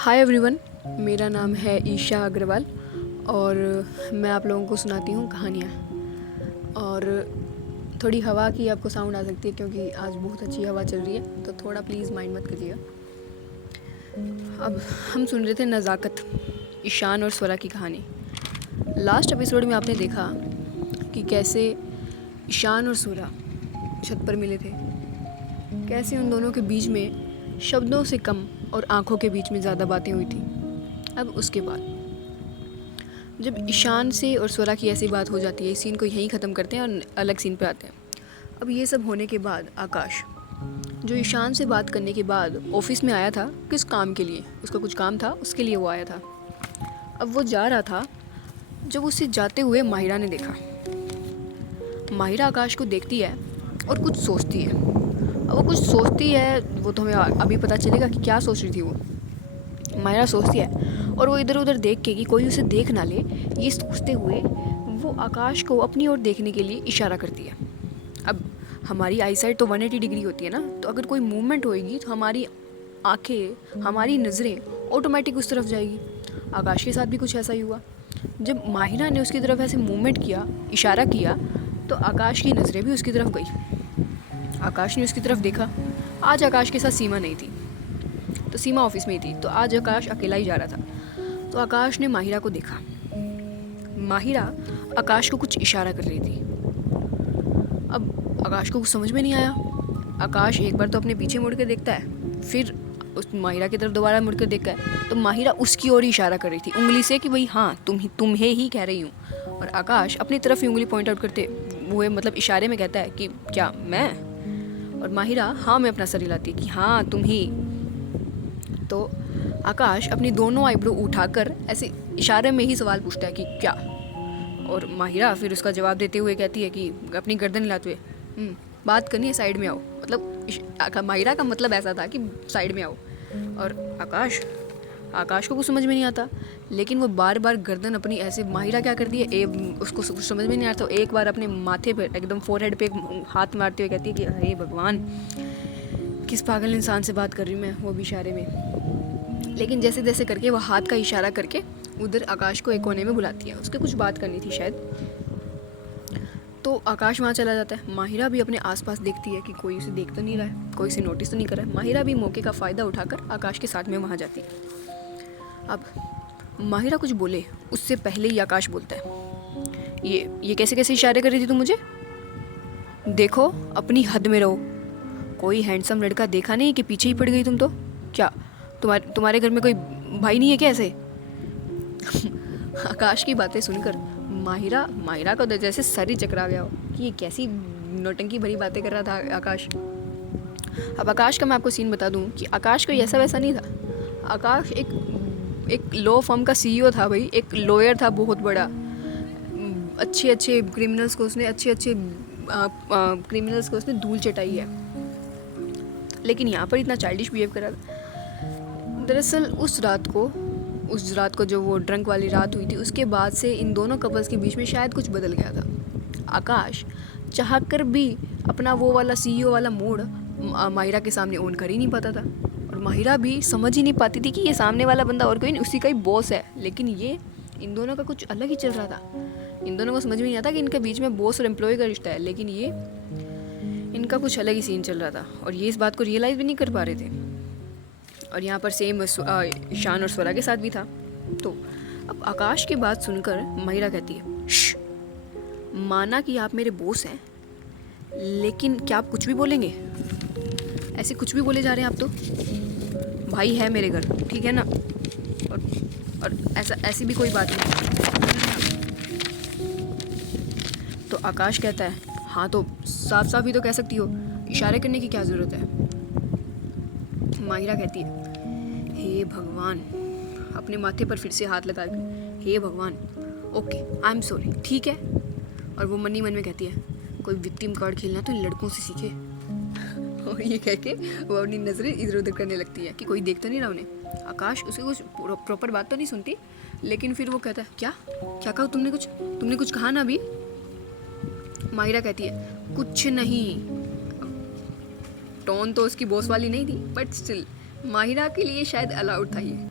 Hi everyone, मेरा नाम है ईशा अग्रवाल और मैं आप लोगों को सुनाती हूँ कहानियाँ। और थोड़ी हवा की आपको साउंड आ सकती है क्योंकि आज बहुत अच्छी हवा चल रही है, तो थोड़ा प्लीज़ माइंड मत करिएगा। अब हम सुन रहे थे नज़ाकत, ईशान और स्वरा की कहानी। लास्ट एपिसोड में आपने देखा कि कैसे ईशान और स्वरा छत पर मिले थे, कैसे उन दोनों के बीच में शब्दों से कम और आंखों के बीच में ज़्यादा बातें हुई थी। अब उसके बाद जब ईशान से और स्वरा की ऐसी बात हो जाती है, इस सीन को यहीं ख़त्म करते हैं और अलग सीन पे आते हैं। अब ये सब होने के बाद आकाश, जो ईशान से बात करने के बाद ऑफिस में आया था किस काम के लिए, उसका कुछ काम था, उसके लिए वो आया था। अब वो जा रहा था, जब उसे जाते हुए माहिरा ने देखा। माहिरा आकाश को देखती है और कुछ सोचती है। अब वो कुछ सोचती है, वो तो हमें अभी पता चलेगा कि क्या सोच रही थी। वो माहिरा सोचती है और वो इधर उधर देख के कि कोई उसे देख ना ले, ये सोचते हुए वो आकाश को अपनी ओर देखने के लिए इशारा करती है। अब हमारी आईसाइट तो 180 डिग्री होती है ना, तो अगर कोई मूवमेंट होएगी तो हमारी आंखें, हमारी नज़रें ऑटोमेटिक उस तरफ जाएगी। आकाश के साथ भी कुछ ऐसा ही हुआ। जब माहिरा ने उसकी तरफ ऐसे मूवमेंट किया, इशारा किया, तो आकाश की नज़रें भी उसकी तरफ गई। आकाश ने उसकी तरफ देखा। आज आकाश के साथ सीमा नहीं थी, तो सीमा ऑफिस में ही थी, तो आज आकाश अकेला ही जा रहा था। तो आकाश ने माहिरा को देखा। माहिरा आकाश को कुछ इशारा कर रही थी। अब आकाश को कुछ समझ में नहीं आया। आकाश एक बार तो अपने पीछे मुड़ कर देखता है, फिर उस माहिरा की तरफ दोबारा मुड़ कर देखता है, तो माहिरा उसकी ओर ही इशारा कर रही थी उंगली से कि भाई हाँ, तुम्हें ही कह रही हूँ। और आकाश अपनी तरफ ही उंगली पॉइंट आउट करते हुए मतलब इशारे में कहता है कि क्या मैं? और माहिरा हाँ में अपना सर हिलाती है कि हाँ तुम ही। तो आकाश अपनी दोनों आईब्रो उठाकर ऐसे इशारे में ही सवाल पूछता है कि क्या? और माहिरा फिर उसका जवाब देते हुए कहती है कि अपनी गर्दन हिलाते हुए, बात करनी है, साइड में आओ। मतलब माहिरा का मतलब ऐसा था कि साइड में आओ। और आकाश को कुछ समझ में नहीं आता, लेकिन वो बार बार गर्दन अपनी ऐसे, माहिरा क्या करती है, उसको कुछ समझ में नहीं आता, तो एक बार अपने माथे पे एकदम फोरहेड पे हाथ मारते हुए कहती है कि हे भगवान, किस पागल इंसान से बात कर रही हूँ मैं, वो भी इशारे में। लेकिन जैसे जैसे करके वो हाथ का इशारा करके उधर आकाश को एक कोने में बुलाती है, उसके कुछ बात करनी थी शायद। तो आकाश वहाँ चला जाता है। माहिरा भी अपने आसपास देखती है कि कोई उसे देख तो नहीं रहा है, कोई उसे नोटिस तो नहीं कर रहा है। माहिरा भी मौके का फ़ायदा उठाकर आकाश के साथ में वहाँ जाती है। अब माहिरा कुछ बोले उससे पहले ही आकाश बोलता है, ये कैसे कैसे इशारे कर रही थी तुम मुझे? देखो अपनी हद में रहो। कोई हैंडसम लड़का देखा नहीं कि पीछे ही पड़ गई तुम तो? क्या तुम्हारे घर में कोई भाई नहीं है क्या ऐसे? आकाश की बातें सुनकर माहिरा को जैसे सर ही चकरा गया हो कि ये कैसी नौटंकी भरी बातें कर रहा था आकाश। अब आकाश का मैं आपको सीन बता दूं कि आकाश कोई ऐसा वैसा नहीं था। आकाश एक लॉ फर्म का सीईओ था भाई, एक लॉयर था बहुत बड़ा। अच्छे क्रिमिनल्स को उसने धूल चटाई है, लेकिन यहाँ पर इतना चाइल्डिश बिहेव कर रहा था। दरअसल उस रात को जो वो ड्रंक वाली रात हुई थी, उसके बाद से इन दोनों कपल्स के बीच में शायद कुछ बदल गया था। आकाश चाहकर भी अपना वो वाला सीईओ वाला मोड़ माहिरा के सामने ऑन कर ही नहीं पाता था, और माहिरा भी समझ ही नहीं पाती थी कि ये सामने वाला बंदा और कोई नहीं, उसी का ही बॉस है। लेकिन ये इन दोनों का कुछ अलग ही चल रहा था। इन दोनों को समझ में नहीं आता कि इनके बीच में बॉस और एम्प्लॉय का रिश्ता है, लेकिन ये इनका कुछ अलग ही सीन चल रहा था और ये इस बात को रियलाइज़ भी नहीं कर पा रहे थे। और यहाँ पर सेम ईशान और स्वरा के साथ भी था। तो अब आकाश की बात सुनकर माहिरा कहती है, श्श, माना कि आप मेरे बॉस हैं, लेकिन क्या आप कुछ भी बोलेंगे? ऐसे कुछ भी बोले जा रहे हैं आप तो? भाई है मेरे घर, ठीक है ना? और ऐसी भी कोई बात नहीं। तो आकाश कहता है, हाँ तो साफ साफ ही तो कह सकती हो, इशारे करने की क्या ज़रूरत है? माहिरा कहती है, हे भगवान, अपने माथे पर फिर से हाथ लगा के, हे भगवान, ओके आई एम सॉरी, ठीक है। और वो मन ही मन में कहती है, कोई विक्टिम कार्ड खेलना तो इन लड़कों से सीखे। और ये कह के वो अपनी नज़रें इधर उधर करने लगती है कि कोई देख तो नहीं रहा उन्हें। आकाश उसे कुछ प्रॉपर बात तो नहीं सुनती, लेकिन फिर वो कहता है, क्या कहा तुमने कुछ कहा ना अभी? माहिरा कहती है, कुछ नहीं। टोन तो उसकी बॉस वाली नहीं थी, बट स्टिल माहिरा के लिए शायद अलाउड था ये।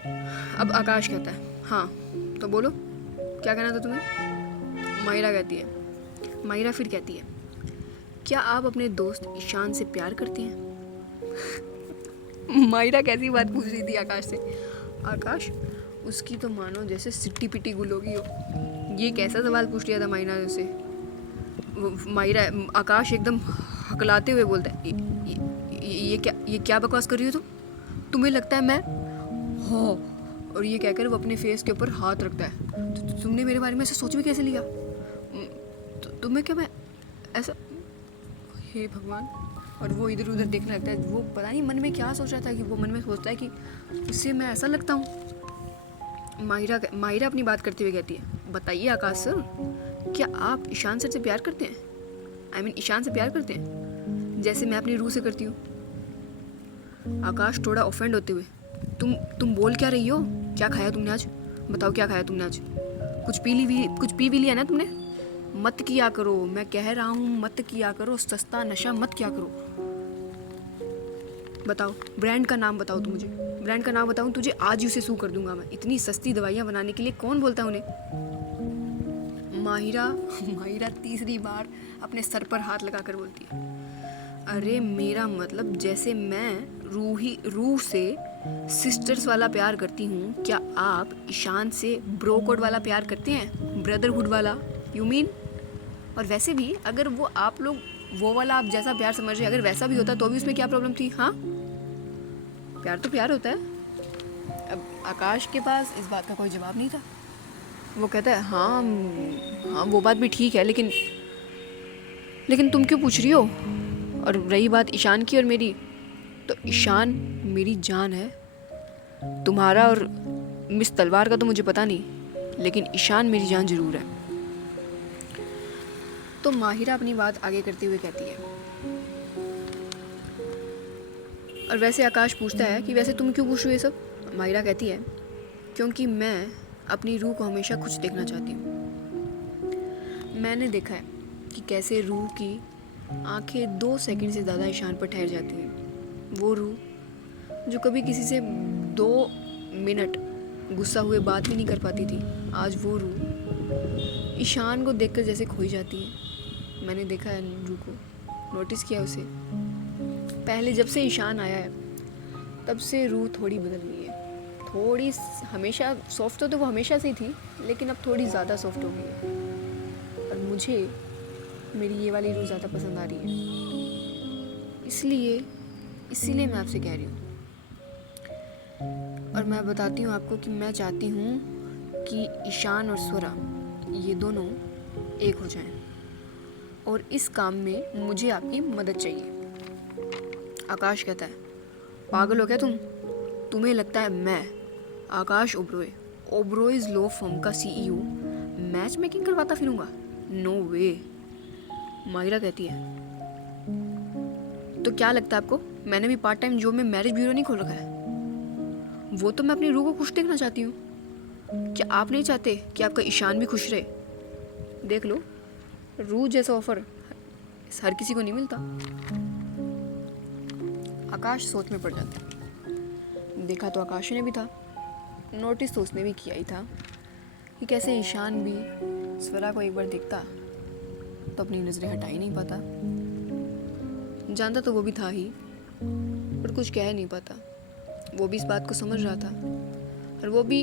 अब आकाश कहता है हाँ तो बोलो क्या कहना था तुम्हें। माहिरा कहती है, माहिरा फिर कहती है क्या आप अपने दोस्त ईशान से प्यार करती हैं। माहिरा कैसी बात पूछ रही थी आकाश से। आकाश उसकी तो मानो जैसे सिट्टी पिट्टी गुल होगी हो। ये कैसा सवाल पूछ लिया था माहिरा ने उससे। माहिरा आकाश एकदम हकलाते हुए बोलता है ये क्या बकवास कर रही हो तुम्हें लगता है मैं हो। और ये कहकर वो अपने फेस के ऊपर हाथ रखता है। तुमने मेरे बारे में ऐसा सोच भी कैसे लिया। तुम्हें क्या मैं ऐसा, हे भगवान। और वो इधर उधर देखने लगता है। वो पता नहीं मन में क्या सोच रहा था कि वो मन में सोचता है कि इससे मैं ऐसा लगता हूँ। माहिरा अपनी बात करते हुए कहती है बताइए आकाश सर क्या आप ईशान सर से प्यार करते हैं। ईशान से प्यार करते हैं जैसे मैं अपनी रूह से करती हूँ। आकाश थोड़ा ऑफेंड होते हुए तुम बोल क्या रही हो। क्या खाया तुमने आज, बताओ क्या खाया तुमने आज। कुछ पी भी लिया ना तुमने। मत किया करो, मैं कह रहा हूँ मत किया करो, सस्ता नशा मत किया करो। बताओ ब्रांड का नाम बताओ तुम मुझे। ब्रांड का नाम बताऊँ तुझे आज ही उसे सू कर दूंगा मैं। इतनी सस्ती दवाइयाँ बनाने के लिए कौन बोलता है उन्हें। माहिरा तीसरी बार अपने सर पर हाथ लगाकर बोलती है अरे मेरा मतलब जैसे मैं रूह से सिस्टर्स वाला प्यार करती हूँ, क्या आप ईशान से ब्रो कोड वाला प्यार करते हैं, ब्रदरहुड वाला यू मीन। और वैसे भी अगर वो आप लोग वो वाला आप जैसा प्यार समझ रहे अगर वैसा भी होता तो भी उसमें क्या प्रॉब्लम थी। हाँ प्यार तो प्यार होता है। अब आकाश के पास इस बात का कोई जवाब नहीं था। वो कहता है हाँ वो बात भी ठीक है लेकिन तुम क्यों पूछ रही हो। और रही बात ईशान की और मेरी, तो ईशान मेरी जान है। तुम्हारा और मिस तलवार का तो मुझे पता नहीं लेकिन ईशान मेरी जान ज़रूर है। तो माहिरा अपनी बात आगे करते हुए कहती है और वैसे आकाश पूछता है कि वैसे तुम क्यों पूछ रहे हो ये सब। माहिरा कहती है क्योंकि मैं अपनी रूह को हमेशा खुश देखना चाहती हूँ। मैंने देखा है कि कैसे रूह की आंखें 2 सेकंड से ज़्यादा ईशान पर ठहर जाती हैं। वो रूह जो कभी किसी से 2 मिनट गुस्सा हुए बात भी नहीं कर पाती थी, आज वो रूह ईशान को देखकर जैसे खोई जाती है। मैंने देखा है रूह को, नोटिस किया उसे। पहले जब से ईशान आया है तब से रूह थोड़ी बदल गई है। थोड़ी हमेशा सॉफ्ट तो वो हमेशा से ही थी लेकिन अब थोड़ी ज़्यादा सॉफ्ट हो गई है। और मुझे मेरी ये वाली रूह ज़्यादा पसंद आ रही है। इसीलिए मैं आपसे कह रही हूँ। और मैं बताती हूँ आपको कि मैं चाहती हूँ कि ईशान और स्वरा ये दोनों एक हो जाएं और इस काम में मुझे आपकी मदद चाहिए। आकाश कहता है पागल हो क्या तुम्हें लगता है मैं आकाश ओब्रोइज लॉ फर्म का सीईओ मैच मेकिंग करवाता फिरूंगा। नो वे। माहिरा कहती है तो क्या लगता है आपको मैंने भी पार्ट टाइम जॉब में मैरिज ब्यूरो नहीं खोल रखा है। वो तो मैं अपनी रूह को खुश देखना चाहती हूँ। क्या आप नहीं चाहते कि आपका ईशान भी खुश रहे। देख लो रूह जैसा ऑफर हर किसी को नहीं मिलता। आकाश सोच में पड़ जाता है। देखा तो आकाश ने भी था, नोटिस तो उसने भी किया ही था कि कैसे ईशान भी स्वरा को एक बार देखता तो अपनी नज़रें हटा ही नहीं पाता। जानता तो वो भी था ही पर कुछ कह नहीं पाता। वो भी इस बात को समझ रहा था और वो भी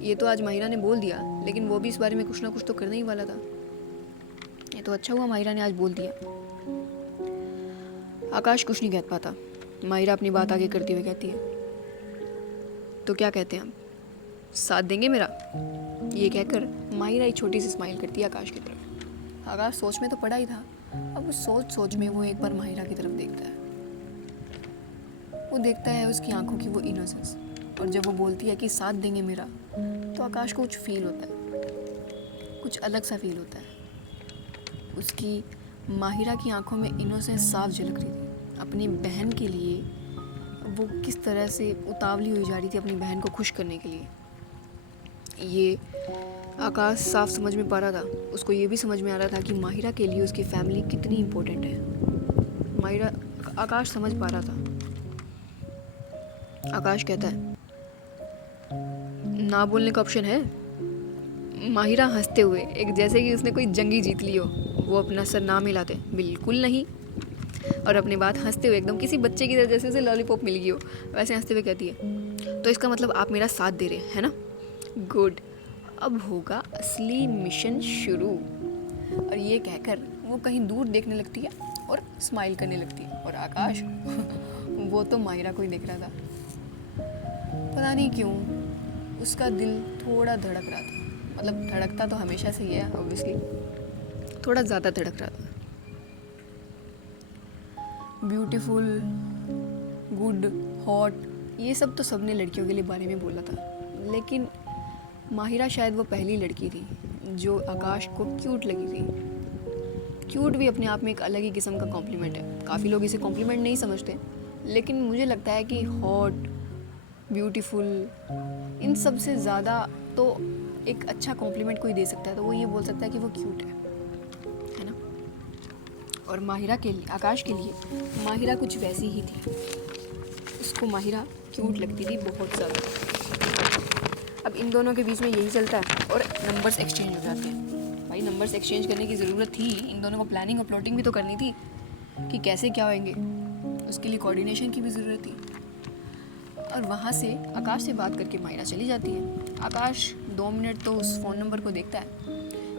ये तो आज माहिरा ने बोल दिया लेकिन वो भी इस बारे में कुछ ना कुछ तो करने ही वाला था। ये तो अच्छा हुआ माहिरा ने आज बोल दिया। आकाश कुछ नहीं कह पाता। माहिरा अपनी बात आगे करती हुए कहती है तो क्या कहते हैं हम साथ देंगे मेरा। ये कहकर माहिरा एक छोटी सी स्माइल करती है आकाश की तरफ। आकाश सोच में तो पड़ा ही था। अब उस सोच में वो एक बार माहिरा की तरफ देखता है। वो देखता है उसकी आंखों की वो इनोसेंस और जब वो बोलती है कि साथ देंगे मेरा तो आकाश को कुछ फील होता है, कुछ अलग सा फील होता है। उसकी माहिरा की आंखों में इनोसेंस साफ झलक रही थी। अपनी बहन के लिए वो किस तरह से उतावली हुई जा रही थी अपनी बहन को खुश करने के लिए। ये आकाश साफ समझ में पा रहा था। उसको ये भी समझ में आ रहा था कि माहिरा के लिए उसकी फैमिली कितनी इम्पोर्टेंट है। आकाश समझ पा रहा था। आकाश कहता है ना बोलने का ऑप्शन है? माहिरा हंसते हुए, एक जैसे कि उसने कोई जंगी जीत ली हो, वो अपना सर ना मिलाते, बिल्कुल नहीं। और अपनी बात हंसते हुए, एकदम किसी बच्चे की तरह जैसे उसे लॉलीपॉप मिल गई हो वैसे हंसते हुए कहती है, तो इसका मतलब आप मेरा साथ दे रहे हैं, है ना? गुड, अब होगा असली मिशन शुरू। और ये कहकर वो कहीं दूर देखने लगती है और स्माइल करने लगती है। और आकाश वो तो माहिरा को ही देख रहा था। पता नहीं क्यों उसका दिल थोड़ा धड़क रहा था, मतलब धड़कता तो हमेशा से ही है ऑब्वियसली, थोड़ा ज़्यादा धड़क रहा था। ब्यूटीफुल, गुड, हॉट, ये सब तो सबने लड़कियों के लिए बारे में बोला था, लेकिन माहिरा शायद वो पहली लड़की थी जो आकाश को क्यूट लगी थी। क्यूट भी अपने आप में एक अलग ही किस्म का कॉम्प्लीमेंट है। काफ़ी लोग इसे कॉम्प्लीमेंट नहीं समझते, लेकिन मुझे लगता है कि हॉट, ब्यूटीफुल, इन सब से ज़्यादा तो एक अच्छा कॉम्प्लीमेंट कोई दे सकता है तो वो ये बोल सकता है कि वो क्यूट है ना? और माहिरा के लिए, आकाश के लिए माहिरा कुछ वैसी ही थी। उसको माहिरा क्यूट लगती थी बहुत ज़्यादा। अब इन दोनों के बीच में यही चलता है और नंबर्स एक्सचेंज हो जाते हैं। भाई नंबर्स एक्सचेंज करने की ज़रूरत थी, इन दोनों को प्लानिंग और प्लॉटिंग भी तो करनी थी कि कैसे क्या होंगे, उसके लिए कोऑर्डिनेशन की भी ज़रूरत थी। और वहाँ से आकाश से बात करके माहिरा चली जाती है। आकाश 2 मिनट तो उस फ़ोन नंबर को देखता है,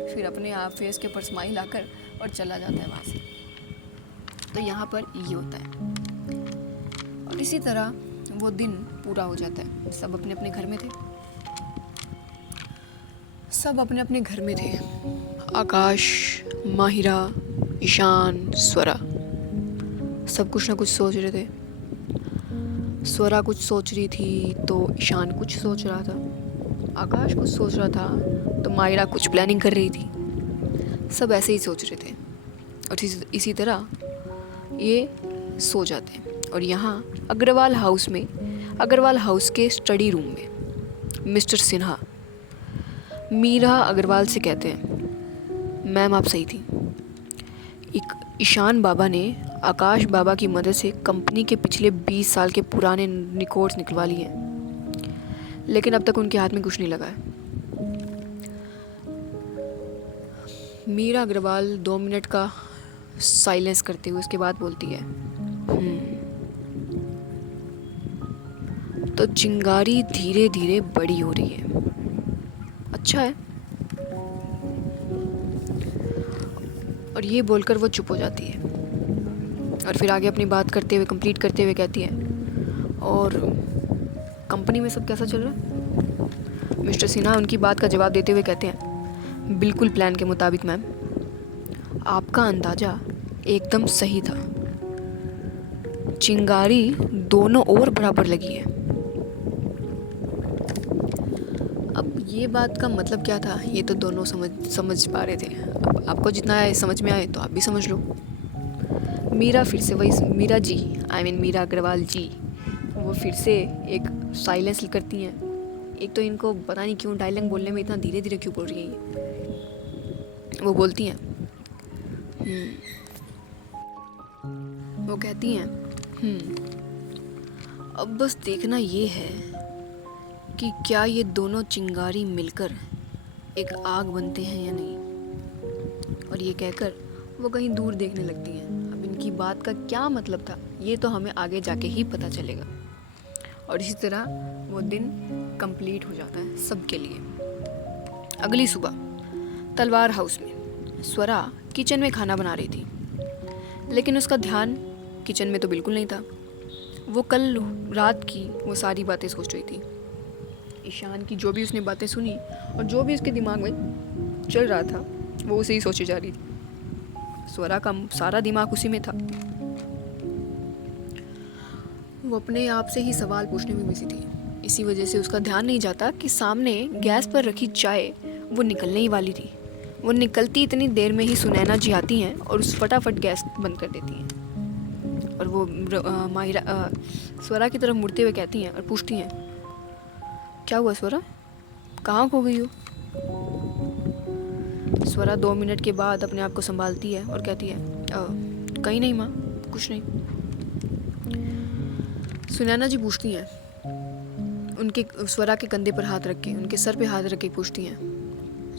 फिर अपने आप फेस के ऊपर स्माइल आकर और चला जाता है वहाँ से। तो यहाँ पर ये होता है और इसी तरह वो दिन पूरा हो जाता है। सब अपने अपने घर में थे, सब अपने अपने घर में थे। आकाश, माहिरा, ईशान, स्वरा, सब कुछ ना कुछ सोच रहे थे। स्वरा कुछ सोच रही थी तो ईशान कुछ सोच रहा था, आकाश कुछ सोच रहा था तो माहिरा कुछ प्लानिंग कर रही थी। सब ऐसे ही सोच रहे थे और इसी तरह ये सो जाते हैं। और यहाँ अग्रवाल हाउस में, अग्रवाल हाउस के स्टडी रूम में मिस्टर सिन्हा मीरा अग्रवाल से कहते हैं, मैम आप सही थी। एक ईशान बाबा ने आकाश बाबा की मदद से कंपनी के पिछले 20 साल के पुराने रिकॉर्ड्स निकलवा लिए हैं, लेकिन अब तक उनके हाथ में कुछ नहीं लगा है। मीरा अग्रवाल 2 मिनट का साइलेंस करते हुए उसके बाद बोलती है, तो चिंगारी धीरे धीरे बड़ी हो रही है, अच्छा है। और ये बोलकर वो चुप हो जाती है और फिर आगे अपनी बात करते हुए, कंप्लीट करते हुए कहती है, और कंपनी में सब कैसा चल रहा है? मिस्टर सिन्हा उनकी बात का जवाब देते हुए कहते हैं, बिल्कुल प्लान के मुताबिक मैम, आपका अंदाज़ा एकदम सही था। चिंगारी दोनों ओर बराबर लगी है। अब ये बात का मतलब क्या था ये तो दोनों समझ पा रहे थे। अब आपको जितना समझ में आए तो आप भी समझ लो। मीरा फिर से वही, मीरा जी, मीरा अग्रवाल जी, वो फिर से एक साइलेंस करती हैं। एक तो इनको पता नहीं क्यों डायलॉग बोलने में इतना धीरे धीरे क्यों बोल रही हैं ये। वो बोलती हैं, वो कहती हैं, अब बस देखना ये है कि क्या ये दोनों चिंगारी मिलकर एक आग बनते हैं या नहीं। और ये कहकर वो कहीं दूर देखने लगती हैं। अब इनकी बात का क्या मतलब था ये तो हमें आगे जाके ही पता चलेगा। और इसी तरह वो दिन कंप्लीट हो जाता है सबके लिए। अगली सुबह तलवार हाउस में स्वरा किचन में खाना बना रही थी, लेकिन उसका ध्यान किचन में तो बिल्कुल नहीं था। वो कल रात की वो सारी बातें सोच रही थी। ईशान की जो भी उसने बातें सुनी और जो भी उसके दिमाग में चल रहा था वो उसे ही सोची जा रही थी। स्वरा का सारा दिमाग उसी में था। वो अपने आप से ही सवाल पूछने में बिजी थी। इसी वजह से उसका ध्यान नहीं जाता कि सामने गैस पर रखी चाय वो निकलने ही वाली थी। वो निकलती इतनी देर में ही सुनैना जी आती हैं और उस फटाफट गैस बंद कर देती हैं। और वो माहिरा स्वरा की तरफ मुड़ते हुए कहती हैं और पूछती हैं, क्या हुआ स्वरा, कहाँ खो गई हो? स्वरा 2 मिनट के बाद अपने आप को संभालती है और कहती है, कहीं नहीं माँ, कुछ नहीं। सुनैना जी पूछती हैं, उनके स्वरा के कंधे पर हाथ रख के, उनके सर पे हाथ रख के पूछती हैं,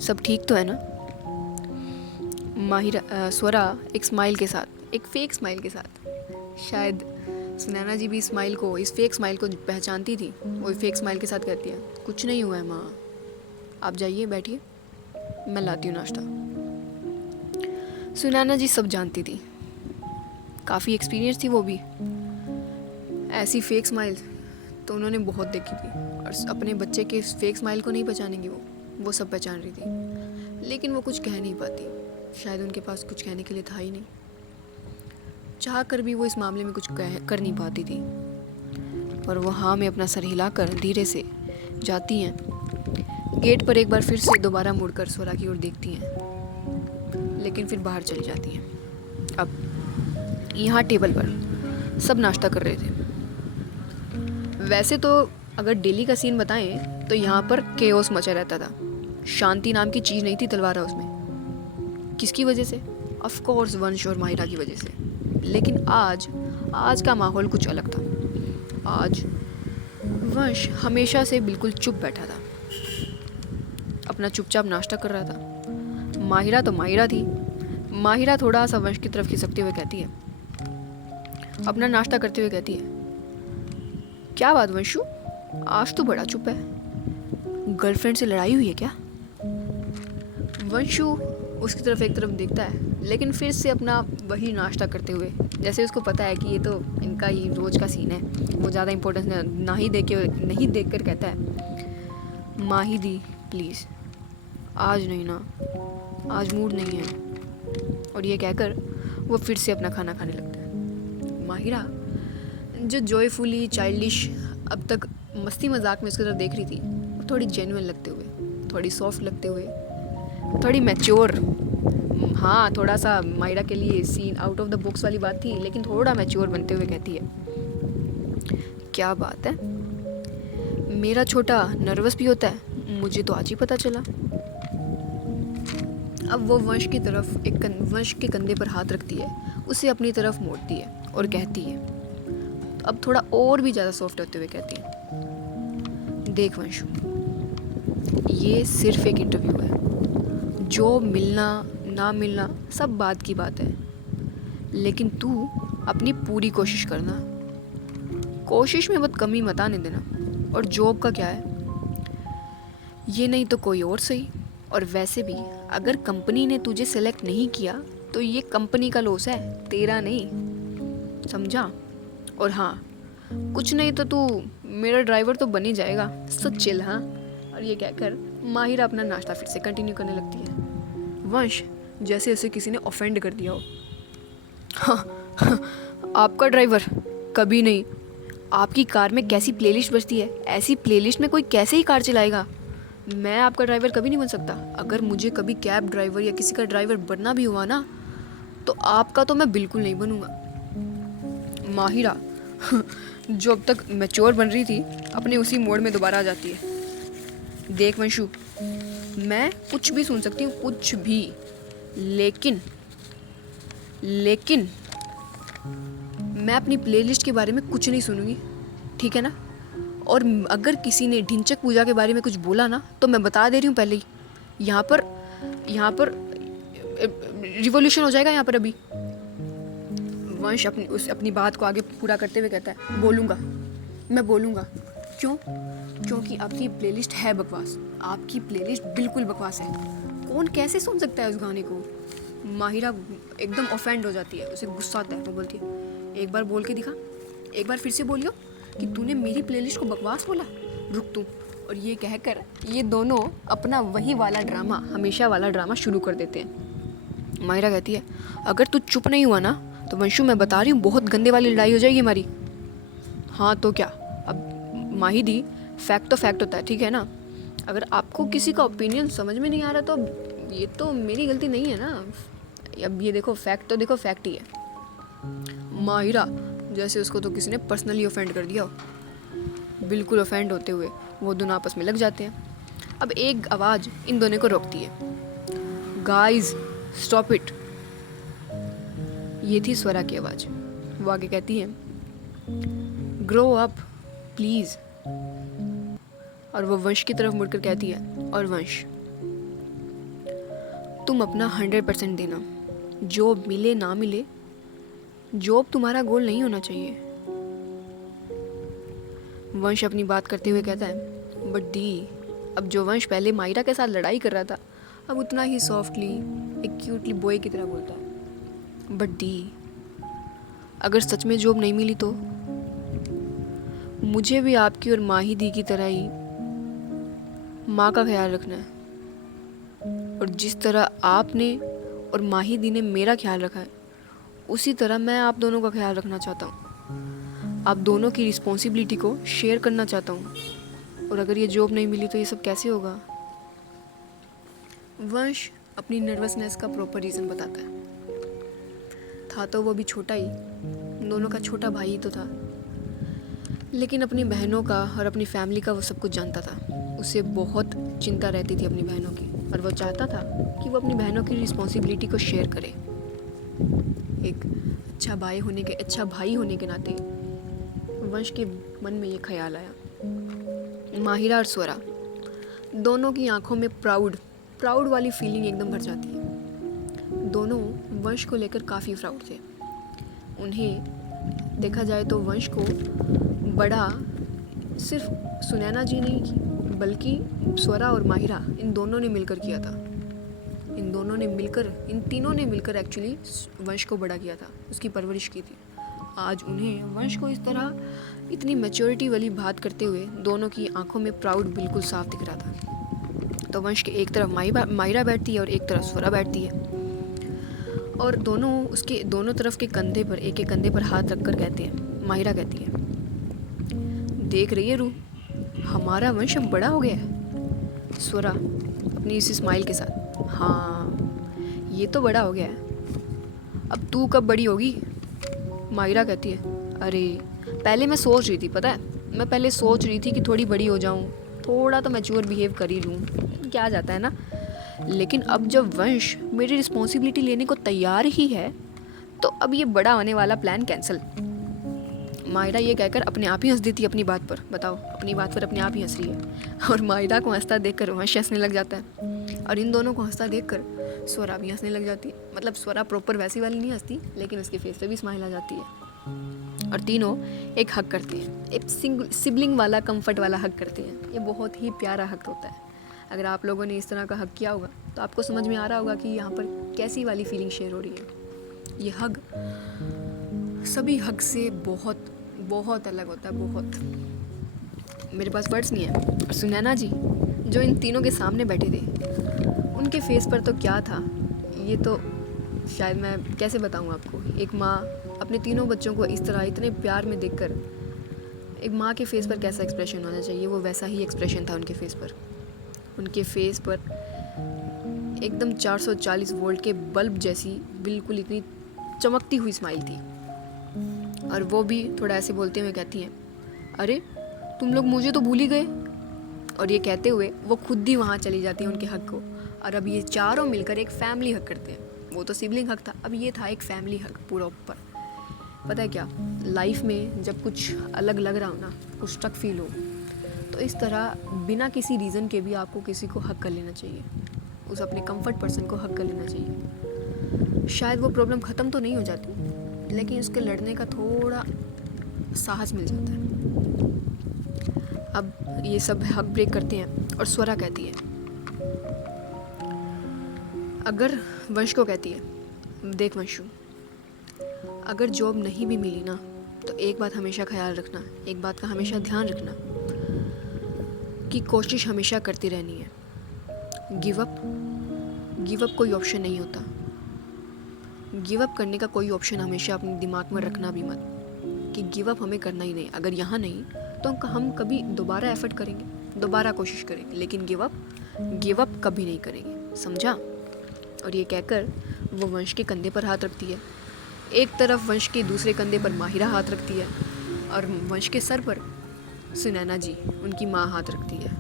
सब ठीक तो है ना? स्वरा एक स्माइल के साथ, एक फेक स्माइल के साथ, शायद सुनैना जी भी स्माइल को, इस फेक स्माइल को पहचानती थी, वो फेक स्माइल के साथ कहती है, कुछ नहीं हुआ है माँ, आप जाइए बैठिए, मैं लाती हूँ नाश्ता। सुनैना जी सब जानती थी, काफ़ी एक्सपीरियंस थी वो भी, ऐसी फेक स्माइल तो उन्होंने बहुत देखी थी, और अपने बच्चे के फेक स्माइल को नहीं पहचानेंगी वो सब पहचान रही थी, लेकिन वो कुछ कह नहीं पाती, शायद उनके पास कुछ कहने के लिए था ही नहीं, चाह कर भी वो इस मामले में कुछ कर नहीं पाती थी। और वो हाँ में अपना सर हिलाकर धीरे से जाती हैं, गेट पर एक बार फिर से दोबारा मुड़कर स्वरा की ओर देखती हैं, लेकिन फिर बाहर चली जाती हैं। अब यहाँ टेबल पर सब नाश्ता कर रहे थे। वैसे तो अगर दिल्ली का सीन बताएं तो यहाँ पर केओस मचा रहता था, शांति नाम की चीज़ नहीं थी तलवारा उसमें। किसकी वजह से? ऑफ कोर्स वंश और माहिरा की वजह से। लेकिन आज का माहौल कुछ अलग था। आज वंश हमेशा से बिल्कुल चुप बैठा था, अपना चुपचाप नाश्ता कर रहा था। माहिरा तो माहिरा थी। माहिरा थोड़ा सा वंश की तरफ खिसकते हुए कहती है, अपना नाश्ता करते हुए कहती है, क्या बात वंशु, आज तो बड़ा चुप है, गर्लफ्रेंड से लड़ाई हुई है क्या? वंशु उसकी तरफ एक तरफ देखता है, लेकिन फिर से अपना वही नाश्ता करते हुए, जैसे उसको पता है कि ये तो इनका ही रोज़ का सीन है, वो ज़्यादा इंपॉर्टेंस नहीं देख कर कहता है, माही दी प्लीज़, आज नहीं ना, आज मूड नहीं है। और ये कहकर वो फिर से अपना खाना खाने लगता है। माहिरा जो जॉयफुली चाइल्डिश अब तक मस्ती मजाक में उसकी तरफ देख रही थी, थोड़ी जेन्युइन लगते हुए, थोड़ी सॉफ्ट लगते हुए, थोड़ी मैच्योर, हाँ थोड़ा सा माहिरा के लिए scene out of the box वाली बात थी, लेकिन थोड़ा मैच्योर बनते हुए कहती है, क्या बात है, मेरा छोटा नर्वस भी होता है, मुझे तो आज ही पता चला। अब वो वंश की तरफ वंश के कंधे पर हाथ रखती है, उसे अपनी तरफ मोड़ती है और कहती है, अब थोड़ा और भी ज़्यादा सॉफ्ट होते हुए कहती है, देख वंशु, ये सिर्फ एक इंटरव्यू है, जॉब मिलना ना मिलना सब बात की बात है, लेकिन तू अपनी पूरी कोशिश करना, कोशिश में कमी मत आने देना। और जॉब का क्या है, ये नहीं तो कोई और सही, और वैसे भी अगर कंपनी ने तुझे सेलेक्ट नहीं किया तो ये कंपनी का लॉस है, तेरा नहीं, समझा? और हाँ, कुछ नहीं तो तू मेरा ड्राइवर तो बन ही जाएगा, सो चिल। हाँ। और ये कहकर माहिरा अपना नाश्ता फिर से कंटिन्यू करने लगती है। वंश जैसे उसे किसी ने ऑफेंड कर दिया हो। हाँ, आपका ड्राइवर? कभी नहीं। आपकी कार में कैसी प्लेलिस्ट बजती है, ऐसी प्लेलिस्ट में कोई कैसे ही कार चलाएगा? मैं आपका ड्राइवर कभी नहीं बन सकता। अगर मुझे कभी कैब ड्राइवर या किसी का ड्राइवर बनना भी हुआ ना, तो आपका तो मैं बिल्कुल नहीं बनूंगा। माहिरा जो अब तक मैच्योर बन रही थी, अपने उसी मोड़ में दोबारा आ जाती है। देख वंशु, मैं कुछ भी सुन सकती हूँ, कुछ भी, लेकिन मैं अपनी प्लेलिस्ट के बारे में कुछ नहीं सुनूंगी, ठीक है ना? और अगर किसी ने ढिंचक पूजा के बारे में कुछ बोला ना, तो मैं बता दे रही हूँ पहले ही, यहाँ पर रिवॉल्यूशन हो जाएगा यहाँ पर अभी। वंश अपनी बात को आगे पूरा करते हुए कहता है, मैं बोलूँगा। क्यों? क्योंकि आपकी प्लेलिस्ट है बकवास, आपकी प्लेलिस्ट बिल्कुल बकवास है, कौन कैसे सुन सकता है उस गाने को? माहिरा एकदम ऑफेंड हो जाती है, उसे गुस्सा आता है, वो बोलती है, एक बार बोल के दिखा, एक बार फिर से बोलियो कि तूने मेरी प्लेलिस्ट को बकवास बोला, रुक तू। और ये कहकर ये दोनों अपना वही वाला ड्रामा, हमेशा वाला ड्रामा शुरू कर देते हैं। माहिरा कहती है, अगर तू चुप नहीं हुआ ना, तो वंशु मैं बता रही हूँ बहुत गंदे वाली लड़ाई हो जाएगी हमारी। हाँ तो क्या, अब माही दी, फैक्ट तो फैक्ट होता है, ठीक है ना? अगर आपको किसी का ओपिनियन समझ में नहीं आ रहा तो ये तो मेरी गलती नहीं है ना। अब ये देखो, फैक्ट तो देखो, फैक्ट ही है। माहिरा जैसे उसको तो किसी ने पर्सनली ऑफेंड कर दिया हो। बिल्कुल ऑफेंड होते हुए वो दोनों आपस में लग जाते हैं। अब एक आवाज़ इन दोनों को रोकती है, गाइज स्टॉप इट। ये थी स्वरा की आवाज़। वो आगे कहती है, ग्रो अप प्लीज़। और वो वंश की तरफ मुड़कर कहती है, और वंश, तुम अपना 100% देना। जॉब मिले ना मिले, जॉब तुम्हारा गोल नहीं होना चाहिए। वंश अपनी बात करते हुए कहता है, बट दी, अब जो वंश पहले मायरा के साथ लड़ाई कर रहा था, अब उतना ही सॉफ्टली, एक क्यूटली बॉय की तरह बोलता है, बट दी, अगर सच में जॉब नहीं मिली तो मुझे भी आपकी और माही दी की तरह ही माँ का ख्याल रखना है, और जिस तरह आपने और माही दी ने मेरा ख्याल रखा है, उसी तरह मैं आप दोनों का ख्याल रखना चाहता हूँ। आप दोनों की रिस्पॉन्सिबिलिटी को शेयर करना चाहता हूँ, और अगर ये जॉब नहीं मिली तो ये सब कैसे होगा। वंश अपनी नर्वसनेस का प्रॉपर रीज़न बताता है। था तो वो भी छोटा ही, दोनों का छोटा भाई ही तो था, लेकिन अपनी बहनों का और अपनी फैमिली का वो सब कुछ जानता था। उसे बहुत चिंता रहती थी अपनी बहनों की, और वो चाहता था कि वो अपनी बहनों की रिस्पॉन्सिबिलिटी को शेयर करे। एक अच्छा भाई होने के नाते वंश के मन में ये ख्याल आया। माहिरा और स्वरा दोनों की आंखों में प्राउड वाली फीलिंग एकदम भर जाती है। दोनों वंश को लेकर काफ़ी प्राउड थे। उन्हें देखा जाए तो वंश को बड़ा सिर्फ सुनैना जी नहीं की, बल्कि स्वरा और माहिरा इन दोनों ने मिलकर किया था। इन तीनों ने मिलकर एक्चुअली वंश को बड़ा किया था, उसकी परवरिश की थी। आज उन्हें वंश को इस तरह इतनी मैच्योरिटी वाली बात करते हुए दोनों की आंखों में प्राउड बिल्कुल साफ दिख रहा था। तो वंश के एक तरफ माहिरा बैठती है और एक तरफ स्वरा बैठती है, और दोनों उसके दोनों तरफ के कंधे पर एक कंधे पर हाथ रखकर कहते हैं, माहिरा कहती है, देख रही है रू, हमारा वंश अब बड़ा हो गया है। स्वरा अपनी इसी स्माइल के साथ, हाँ ये तो बड़ा हो गया है, अब तू कब बड़ी होगी। माहिरा कहती है, अरे पहले मैं सोच रही थी, पता है, मैं पहले सोच रही थी कि थोड़ी बड़ी हो जाऊँ, थोड़ा तो मैच्योर बिहेव कर ही लूँ, क्या जाता है ना। लेकिन अब जब वंश मेरी रिस्पॉन्सिबिलिटी लेने को तैयार ही है, तो अब ये बड़ा होने वाला प्लान कैंसिल। माहिरा ये कहकर अपने आप ही हंस देती है अपनी बात पर। बताओ, अपनी बात पर अपने आप ही हंस रही है, और माहिरा को हंसता देखकर वंश हंसने लग जाता है, और इन दोनों को हंसता देखकर स्वरा भी हंसने लग जाती है। मतलब स्वरा प्रॉपर वैसी वाली नहीं हंसती, लेकिन उसके फेस पे भी स्माइल आ जाती है, और तीनों एक हग करते हैं, एक सिबलिंग वाला कंफर्ट वाला हग करते हैं। ये बहुत ही प्यारा हग होता है। अगर आप लोगों ने इस तरह का हग किया होगा तो आपको समझ में आ रहा होगा कि यहाँ पर कैसी वाली फीलिंग शेयर हो रही है। ये हग सभी हग से बहुत बहुत अलग होता है, बहुत। मेरे पास वर्ड्स नहीं है। और सुनैना जी जो इन तीनों के सामने बैठे थे, उनके फेस पर तो क्या था, ये तो शायद मैं कैसे बताऊँ आपको। एक माँ अपने तीनों बच्चों को इस तरह इतने प्यार में देखकर, एक माँ के फेस पर कैसा एक्सप्रेशन होना चाहिए, वो वैसा ही एक्सप्रेशन था उनके फेस पर। उनके फेस पर एकदम 440 वोल्ट के बल्ब जैसी बिल्कुल इतनी चमकती हुई स्माइल थी। और वो भी थोड़ा ऐसे बोलते हुए कहती हैं, अरे तुम लोग मुझे तो भूल ही गए। और ये कहते हुए वो खुद ही वहाँ चली जाती है उनके हक को। और अब ये चारों मिलकर एक फैमिली हक करते हैं। वो तो सिबलिंग हक था, अब ये था एक फैमिली हक पूरा ऊपर। पता है क्या, लाइफ में जब कुछ अलग लग रहा हो ना, कुछ स्टक फील हो, तो इस तरह बिना किसी रीज़न के भी आपको किसी को हक कर लेना चाहिए, उस अपने कंफर्ट पर्सन को हक कर लेना चाहिए। शायद वो प्रॉब्लम ख़त्म तो नहीं हो जाती, लेकिन उसके लड़ने का थोड़ा साहस मिल जाता है। अब ये सब हक ब्रेक करते हैं और स्वरा कहती है, अगर वंश को कहती है, देख वंशु, अगर जॉब नहीं भी मिली ना, तो एक बात हमेशा ख्याल रखना, एक बात का हमेशा ध्यान रखना कि कोशिश हमेशा करती रहनी है। गिव अप कोई ऑप्शन नहीं होता। गिव अप करने का कोई ऑप्शन हमेशा अपने दिमाग में रखना भी मत, कि गिव अप हमें करना ही नहीं। अगर यहाँ नहीं तो हम कभी दोबारा एफर्ट करेंगे, दोबारा कोशिश करेंगे, लेकिन गिव अप कभी नहीं करेंगे, समझा। और ये कहकर वो वंश के कंधे पर हाथ रखती है। एक तरफ वंश के दूसरे कंधे पर माहिरा हाथ रखती है, और वंश के सर पर सुनैना जी, उनकी माँ, हाथ रखती है।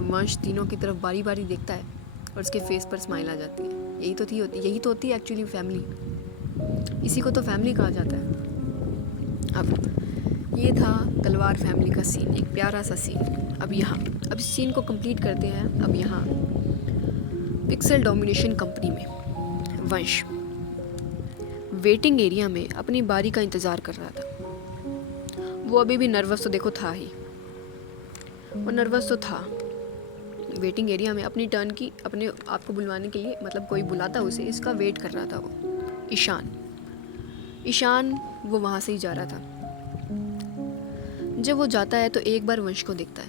वंश तीनों की तरफ बारी बारी देखता है और उसके फेस पर स्माइल आ जाती है। यही तो होती है एक्चुअली फैमिली। इसी को तो फैमिली कहा जाता है। अब ये था तलवार फैमिली का सीन, एक प्यारा सा सीन। अब इस सीन को कंप्लीट करते हैं। अब यहाँ पिक्सल डोमिनेशन कंपनी में वंश वेटिंग एरिया में अपनी बारी का इंतज़ार कर रहा था। वो अभी भी नर्वस तो देखो था ही, वो नर्वस तो था। वेटिंग एरिया में अपनी टर्न की, अपने आप को बुलवाने के लिए, मतलब कोई बुलाता उसे, इसका वेट कर रहा था वो। ईशान वो वहाँ से ही जा रहा था। जब वो जाता है तो एक बार वंश को देखता है।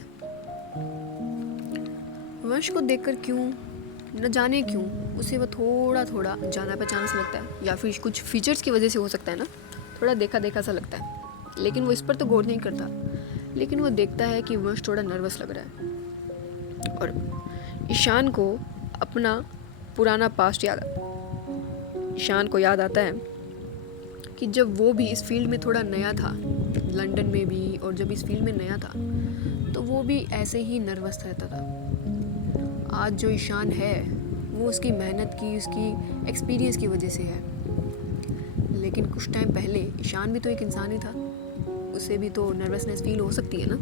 वंश को देखकर क्यों न जाने क्यों उसे वो थोड़ा थोड़ा जाना पहचाना सा लगता है, या फिर कुछ फीचर्स की वजह से हो सकता है ना, थोड़ा देखा देखा सा लगता है। लेकिन वो इस पर तो गौर नहीं करता। लेकिन वो देखता है कि वंश थोड़ा नर्वस लग रहा है और ईशान को अपना पुराना पास्ट ईशान को याद आता है कि जब वो भी इस फील्ड में थोड़ा नया था, लंदन में भी, और जब इस फील्ड में नया था तो वो भी ऐसे ही नर्वस रहता था। आज जो ईशान है वो उसकी मेहनत की, उसकी एक्सपीरियंस की वजह से है। लेकिन कुछ टाइम पहले ईशान भी तो एक इंसान ही था, उसे भी तो नर्वसनेस फील हो सकती है ना।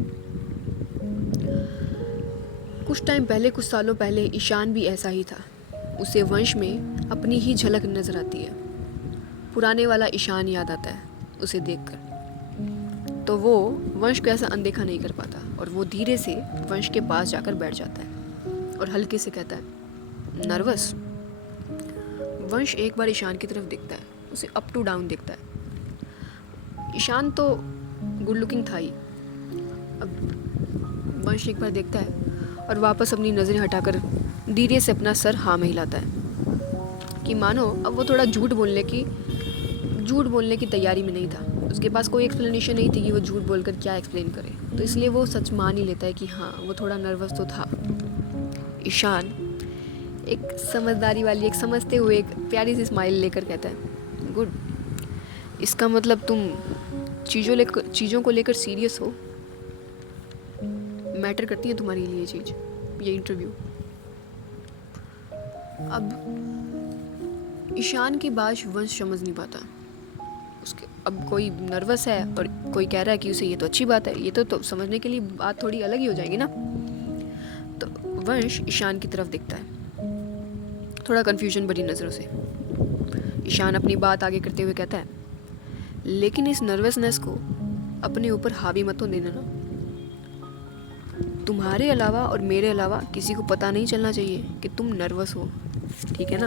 कुछ टाइम पहले, कुछ सालों पहले ईशान भी ऐसा ही था। उसे वंश में अपनी ही झलक नजर आती है। पुराने वाला ईशान याद आता है उसे देखकर। तो वो वंश को ऐसा अनदेखा नहीं कर पाता और वो धीरे से वंश के पास जाकर बैठ जाता है और हल्के से कहता है, नर्वस? वंश एक बार ईशान की तरफ देखता है, उसे अप टू डाउन देखता है। ईशान तो गुड लुकिंग था ही। अब वंश एक बार देखता है और वापस अपनी नज़रें हटाकर धीरे से अपना सर हाँ में हिलाता है कि मानो अब वो थोड़ा झूठ बोलने की तैयारी में नहीं था। उसके पास कोई एक्सप्लेनेशन नहीं थी कि वो झूठ बोलकर क्या एक्सप्लेन करे, तो इसलिए वो सच मान ही लेता है कि हाँ, वो थोड़ा नर्वस तो था। ईशान एक समझदारी वाली, एक समझते हुए एक प्यारी सी स्माइल लेकर कहता है, गुड। इसका मतलब तुम चीज़ों को लेकर सीरियस हो, मैटर करती है तुम्हारे लिए चीज़, ये इंटरव्यू। अब ईशान की बात वंश समझ नहीं पाता। उसके अब कोई नर्वस है और कोई कह रहा है कि उसे ये तो अच्छी बात है, ये तो समझने के लिए बात थोड़ी अलग ही हो जाएगी ना। तो वंश ईशान की तरफ देखता है, थोड़ा कन्फ्यूजन भरी नज़रों से। ईशान अपनी बात आगे करते हुए कहता है, लेकिन इस नर्वसनेस को अपने ऊपर हावी मत होने देना। तुम्हारे अलावा और मेरे अलावा किसी को पता नहीं चलना चाहिए कि तुम नर्वस हो, ठीक है ना।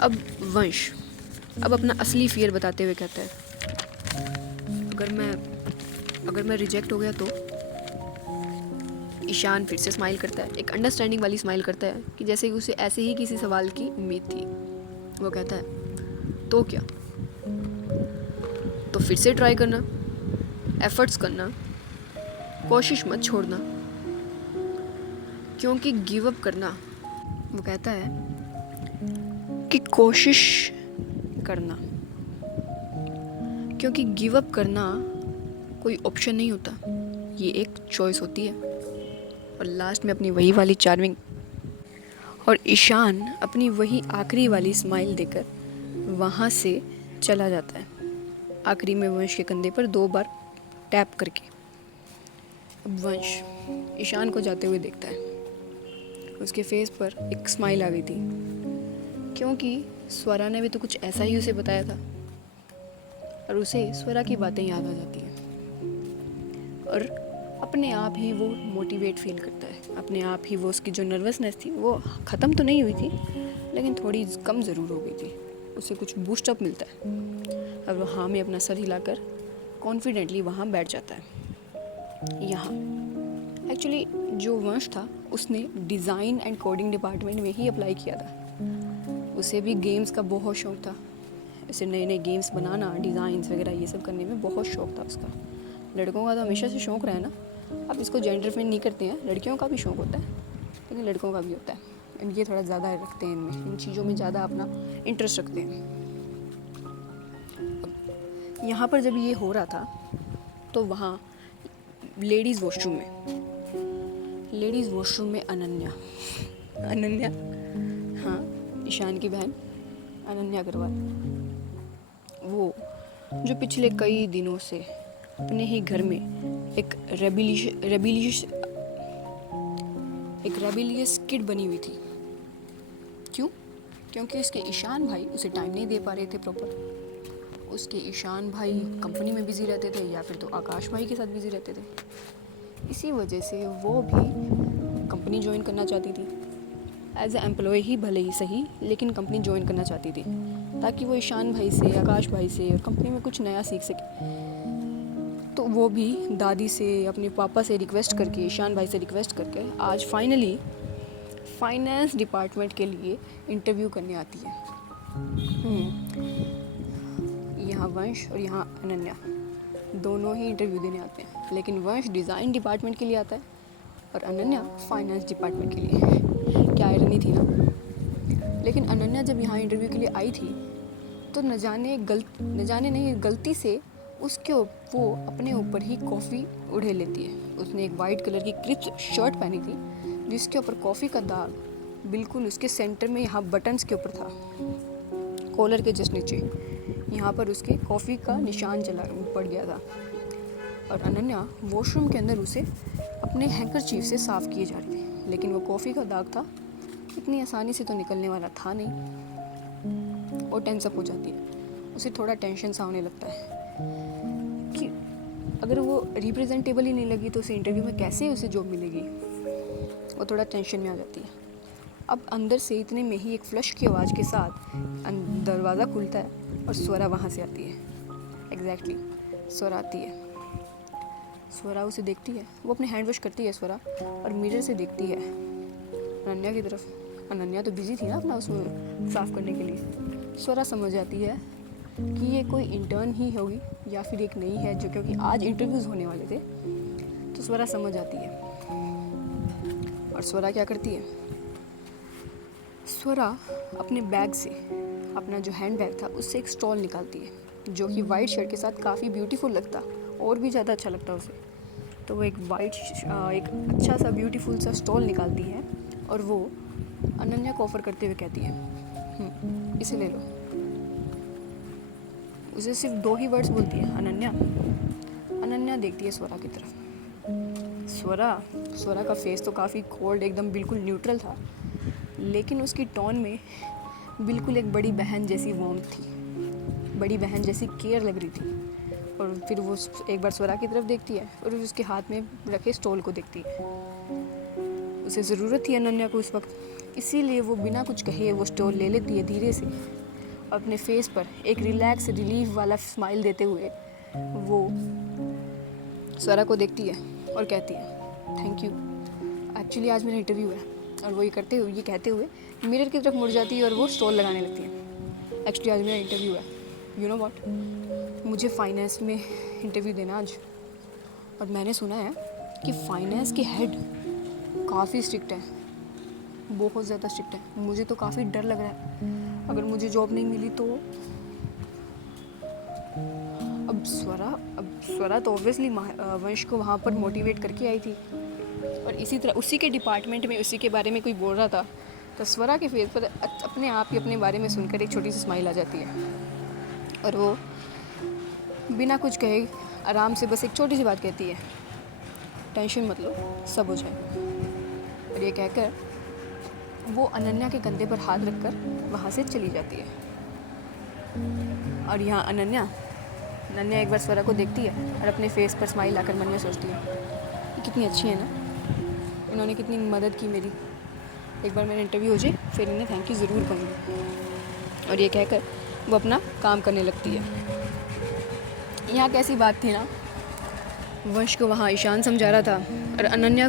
अब वंश अपना असली फियर बताते हुए कहता है, अगर मैं रिजेक्ट हो गया तो। ईशान फिर से स्माइल करता है, एक अंडरस्टैंडिंग वाली स्माइल करता है कि जैसे उसे ऐसे ही किसी सवाल की उम्मीद थी। वो कहता है, तो क्या? तो फिर से ट्राई करना, एफर्ट्स करना, कोशिश मत छोड़ना, क्योंकि गिव अप करना, वो कहता है कि कोशिश करना, क्योंकि गिव अप करना कोई ऑप्शन नहीं होता, ये एक चॉइस होती है। और लास्ट में अपनी वही वाली चार्मिंग और ईशान अपनी वही आखिरी वाली स्माइल देकर वहाँ से चला जाता है, आखिरी में वंश के कंधे पर 2 बार टैप करके। अब वंश ईशान को जाते हुए देखता है, उसके फेस पर एक स्माइल आ गई थी, क्योंकि स्वरा ने भी तो कुछ ऐसा ही उसे बताया था और उसे स्वरा की बातें याद आ जाती हैं और अपने आप ही वो मोटिवेट फील करता है। अपने आप ही वो, उसकी जो नर्वसनेस थी वो ख़त्म तो नहीं हुई थी, लेकिन थोड़ी कम ज़रूर हो गई थी, उसे कुछ बूस्ट अप मिलता है। अब वो हाँ में अपना सर हिलाकर कॉन्फिडेंटली वहाँ बैठ जाता है। यहाँ एक्चुअली जो वंश था उसने डिज़ाइन एंड कोडिंग डिपार्टमेंट में ही अप्लाई किया था। उसे भी गेम्स का बहुत शौक़ था, ऐसे नए नए गेम्स बनाना, डिज़ाइंस वगैरह ये सब करने में बहुत शौक़ था उसका। लड़कों का तो हमेशा से शौक़ रहा है ना, अब इसको जेंडर में नहीं करते हैं, लड़कियों का भी शौक़ होता है, लेकिन लड़कों का भी होता है। एंड ये थोड़ा ज़्यादा रखते हैं इनमें, इन चीज़ों में ज़्यादा अपना इंटरेस्ट रखते हैं। यहाँ पर जब ये हो रहा था तो वहाँ लेडीज़ वॉशरूम में अनन्या, हाँ, ईशान की बहन, अनन्या अग्रवाल, वो जो पिछले कई दिनों से अपने ही घर में एक रेबिलियस किड बनी हुई थी। क्यों? क्योंकि उसके ईशान भाई उसे टाइम नहीं दे पा रहे थे प्रॉपर। उसके ईशान भाई कंपनी में बिजी रहते थे या फिर तो आकाश भाई के साथ बिजी रहते थे। इसी वजह से वो भी कंपनी ज्वाइन करना चाहती थी, एज ए एम्प्लॉय ही भले ही सही, लेकिन कंपनी ज्वाइन करना चाहती थी ताकि वो ईशान भाई से, आकाश भाई से और कंपनी में कुछ नया सीख सके। तो वो भी दादी से, अपने पापा से रिक्वेस्ट करके, ईशान भाई से रिक्वेस्ट करके आज फाइनली फाइनेंस डिपार्टमेंट के लिए इंटरव्यू करने आती है। यहाँ वंश और यहाँ अनन्या दोनों ही इंटरव्यू देने आते हैं, लेकिन वंश डिज़ाइन डिपार्टमेंट के लिए आता है और अनन्या फाइनेंस डिपार्टमेंट के लिए। क्या आयरनी थी ना। लेकिन अनन्या जब यहाँ इंटरव्यू के लिए आई थी तो न जाने नहीं गलती से वो अपने ऊपर ही कॉफ़ी उड़े लेती है। उसने एक वाइट कलर की क्रिप्स शर्ट पहनी थी जिसके ऊपर कॉफ़ी का दाग बिल्कुल उसके सेंटर में, यहाँ बटन्स के ऊपर था, कॉलर के जस्ट नीचे यहाँ पर उसके कॉफ़ी का निशान पड़ गया था। और अनन्या वॉशरूम के अंदर उसे अपने हैंकरचीफ से साफ़ किए जा रही थी, लेकिन वो कॉफ़ी का दाग था, इतनी आसानी से तो निकलने वाला था नहीं। और टेंस अप हो जाती है, उसे थोड़ा टेंशन सा होने लगता है कि अगर वो रिप्रेजेंटेबल ही नहीं लगी तो उसे इंटरव्यू में कैसे उसे जॉब मिलेगी। वो थोड़ा टेंशन में आ जाती है। अब अंदर से इतने में ही एक फ्लश की आवाज़ के साथ दरवाज़ा खुलता है और स्वरा वहाँ से आती है। एग्जैक्टली स्वरा आती है। स्वरा उसे देखती है, वो अपने हैंड वॉश करती है स्वरा, और मिरर से देखती है अनन्या की तरफ। अनन्या तो बिजी थी ना अपना उसमें साफ़ करने के लिए। स्वरा समझ जाती है कि ये कोई इंटर्न ही होगी या फिर एक नई है, जो क्योंकि आज इंटरव्यूज़ होने वाले थे। तो स्वरा समझ आती है और स्वरा क्या करती है, स्वरा अपने बैग से, अपना जो हैंड बैग था उससे एक स्टॉल निकालती है जो कि वाइट शर्ट के साथ काफ़ी ब्यूटीफुल लगता और भी ज़्यादा अच्छा लगता उसे। तो वो एक एक अच्छा सा ब्यूटीफुल सा स्टॉल निकालती है और वो अनन्या को ऑफ़र करते हुए कहती है इसे ले लो। उसे सिर्फ 2 ही वर्ड्स बोलती है, अनन्या। अनन्या देखती है स्वरा की तरफ। स्वरा का फेस तो काफ़ी कोल्ड, एकदम बिल्कुल न्यूट्रल था, लेकिन उसकी टोन में बिल्कुल एक बड़ी बहन जैसी वार्मथ थी, बड़ी बहन जैसी केयर लग रही थी। और फिर वो एक बार स्वरा की तरफ देखती है और उसके हाथ में रखे स्टॉल को देखती है। उसे ज़रूरत थी अनन्या को उस वक्त, इसीलिए वो बिना कुछ कहे वो स्टॉल ले लेती है धीरे से। अपने फेस पर एक रिलैक्स रिलीफ वाला स्माइल देते हुए वो स्वरा को देखती है और कहती है थैंक यू, एक्चुअली आज मेरा इंटरव्यू है। और वो ये कहते हुए मिरर की तरफ मुड़ जाती है और वो स्टॉल लगाने लगती है। एक्चुअली आज मेरा इंटरव्यू है, यू नो व्हाट, मुझे फाइनेंस में इंटरव्यू देना आज। और मैंने सुना है कि फाइनेंस के हेड काफ़ी स्ट्रिक्ट है, बहुत ज़्यादा स्ट्रिक्ट है। मुझे तो काफ़ी डर लग रहा है, अगर मुझे जॉब नहीं मिली तो। अब स्वरा तो ऑब्वियसली वंश को वहाँ पर मोटिवेट करके आई थी, और इसी तरह उसी के डिपार्टमेंट में उसी के बारे में कोई बोल रहा था, तो स्वरा के फेस पर अपने आप ही अपने बारे में सुनकर एक छोटी सी स्माइल आ जाती है। और वो बिना कुछ कहे आराम से बस एक छोटी सी बात कहती है, टेंशन मत लो, सब हो जाए। और ये कहकर वो अनन्या के कंधे पर हाथ रखकर वहाँ से चली जाती है। और यहाँ अनन्या एक बार स्वरा को देखती है और अपने फेस पर स्माइल आकर मन में सोचती है ये कितनी अच्छी है ना, इन्होंने कितनी मदद की मेरी, एक बार मेरा इंटरव्यू हो जाए फिर इन्हें थैंक यू ज़रूर कहूँगी। और ये कहकर वो अपना काम करने लगती है। यहाँ कैसी बात थी ना, वंश को वहाँ ईशान समझा रहा था और अनन्या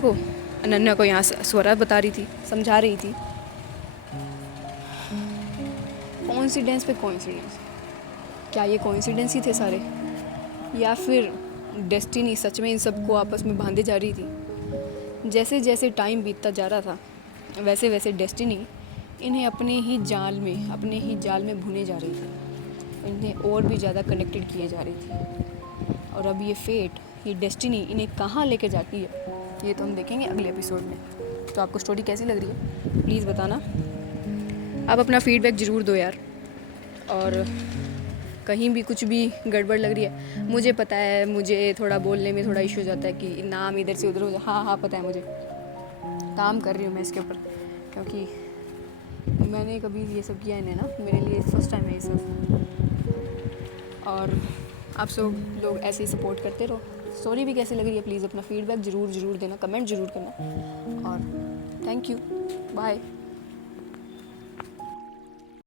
को यहाँ स्वरा बता रही थी, समझा रही थी। कोइंसिडेंस पे कोइंसिडेंस, क्या ये कोइंसिडेंस ही थे सारे, या फिर डेस्टिनी सच में इन सबको आपस में बांधे जा रही थी। जैसे जैसे टाइम बीतता जा रहा था वैसे वैसे डेस्टिनी इन्हें अपने ही जाल में भुने जा रही थी, इन्हें और भी ज़्यादा कनेक्टेड किए जा रही थी। और अब ये फेट, ये डेस्टिनी इन्हें कहाँ लेके जाती है ये तो हम देखेंगे अगले एपिसोड में। तो आपको स्टोरी कैसी लग रही है प्लीज़ बताना, आप अपना फीडबैक ज़रूर दो यार। और कहीं भी कुछ भी गड़बड़ लग रही है, मुझे पता है, मुझे थोड़ा बोलने में थोड़ा इशू हो जाता है कि नाम इधर से उधर हो जाए। हाँ हाँ पता है मुझे, काम कर रही हूँ मैं इसके ऊपर, क्योंकि मैंने कभी ये सब किया नहीं ना, मेरे लिए फर्स्ट टाइम है ये सब। और आप सब लोग ऐसे ही सपोर्ट करते रहो। स्टोरी भी कैसे लग रही है प्लीज़ अपना फीडबैक ज़रूर देना, कमेंट ज़रूर करना। और थैंक यू, बाय।